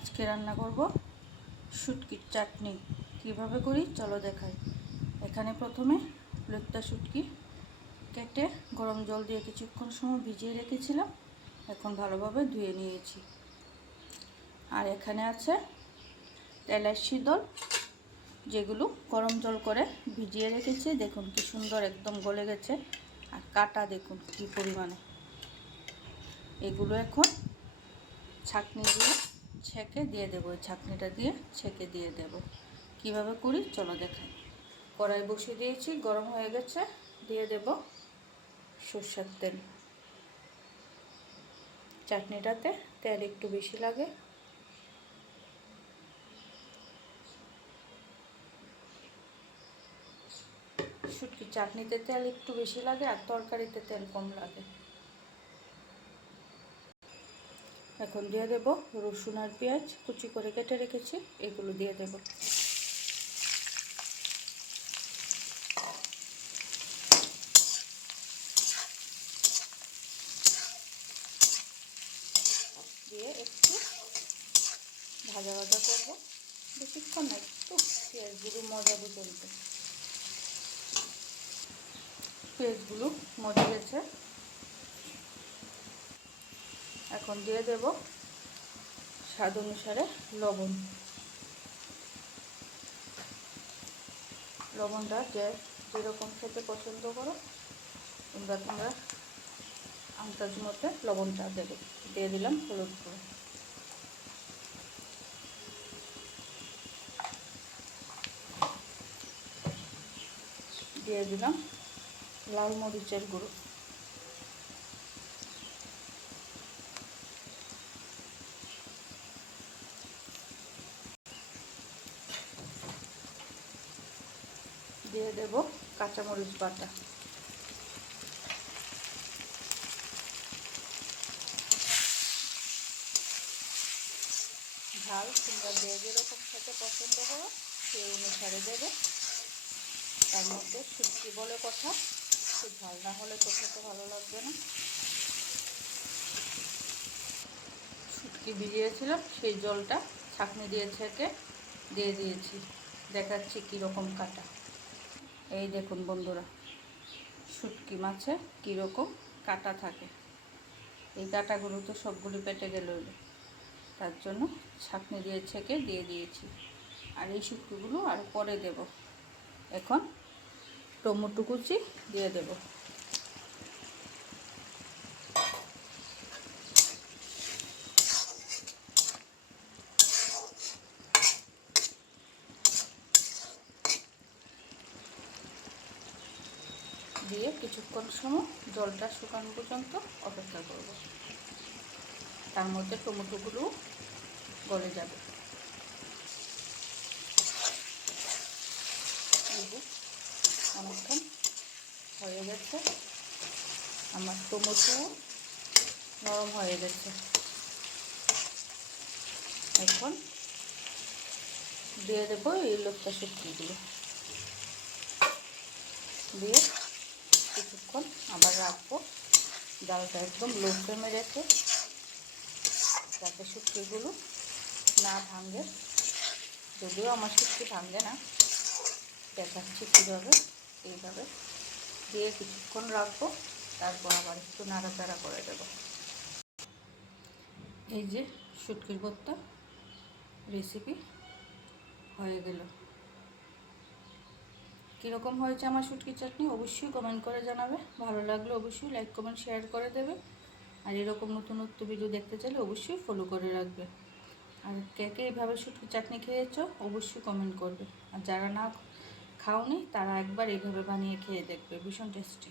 আজকে রান্না করব শুটকির চাটনি। কিভাবে করি চলো দেখাই। এখানে প্রথমে লইট্টা শুটকি কেটে গরম জল দিয়ে কিছুক্ষণ সময় ভিজিয়ে রেখেছিলাম, এখন ভালোভাবে ধুয়ে নিয়েছি। আর এখানে আছে তেলের শীতল, যেগুলো গরম জল করে ভিজিয়ে রেখেছি। দেখুন কি সুন্দর একদম গলে গেছে, আর কাটা দেখুন কি পরিমাণে। এগুলো এখন ছাঁকনি দিয়ে ছেঁকে দিয়ে দেবো, ওই ছাঁকনিটা দিয়ে ছেঁকে দিয়ে দেব। কিভাবে করি চলো দেখাই। কড়াই বসিয়ে দিয়েছি, গরম হয়ে গেছে, দিয়ে দেব সরষের তেল। চাটনিটাতে তেল একটু বেশি লাগে। শুটকি চাটনিতে তেল একটু বেশি লাগে, আর তরকারিতে তেল কম লাগে। এখন দিয়ে দেব রসুন আর পেঁয়াজ কুচি করে কেটে রেখেছি, এগুলো দিয়ে দেব। দিয়ে একটু ভাজা ভাজা করবো, বেশিক্ষণ না, একটু পেঁয়াজগুলো মজা পর্যন্ত। পেঁয়াজগুলো মজে গেছে, এখন দিয়ে দেব স্বাদ অনুসারে লবণ। লবণটা যেরকম খেতে পছন্দ করো তোমরা আন্দাজ মতো লবণটা দেবে। দিয়ে দিলাম হলুদ গুঁড়ো, দিয়ে দিলাম লাল মরিচের গুঁড়ো, দিয়ে দেব কাঁচামরিচ বাটা। ঝাল তোমরা যেরকম খেতে পছন্দ করো সেই অনুসারে দেবে। তার মধ্যে শুটকি বলে কথা, একটু ঝাল না হলে তো খেতে ভালো লাগবে না। শুটকি ভিজিয়েছিলাম সেই জলটা ছাঁকনি দিয়ে ছেঁকে দিয়ে দিয়েছি। দেখাচ্ছি কীরকম কাটা। এই দেখুন বন্ধুরা, শুটকি মাছে কীরকম কাটা থাকে। এই কাটাগুলো তো সবগুলি পেটে গেল, তার জন্য ছাঁকনি দিয়ে ছেঁকে দিয়ে দিয়েছি। আর এই শুটকিগুলো আর পরে দেব। এখন টমেটো কুচি দিয়ে দেব। দিয়ে কিছুক্ষণ সময় জলটা শুকানো পর্যন্ত অপেক্ষা করব। তার মধ্যে টমেটোগুলো গলে যাবে। অনেকক্ষণ হয়ে গেছে, আমার টমেটো নরম হয়ে গেছে। এখন দিয়ে দেবো এই লইট্টা শুটকিগুলো, দিয়ে কিছুক্ষণ আবার রাখবো। জালটা একদম লো ফ্লেমে রেখে, যাতে শুটকিগুলো না ভাঙে। যদিও আমার শুটকি ভাঙে না, দেখাচ্ছি কীভাবে। এইভাবে দিয়ে কিছুক্ষণ রাখবো, তারপর আবার একটু নাড়াচাড়া করে দেবো। এই যে শুটকির ভর্তা রেসিপি হয়ে গেল। কীরকম হয়েছে আমার শুটকি চাটনি অবশ্যই কমেন্ট করে জানাবে। ভালো লাগলে অবশ্যই লাইক কমেন্ট শেয়ার করে দেবে। আর এরকম নতুন নতুন ভিডিও দেখতে চাইলে অবশ্যই ফলো করে রাখবে। আর কে কে এইভাবে শুটকি চাটনি খেয়েছো অবশ্যই কমেন্ট করবে। আর যারা না খাওনি তারা একবার এইভাবে বানিয়ে খেয়ে দেখবে, ভীষণ টেস্টি।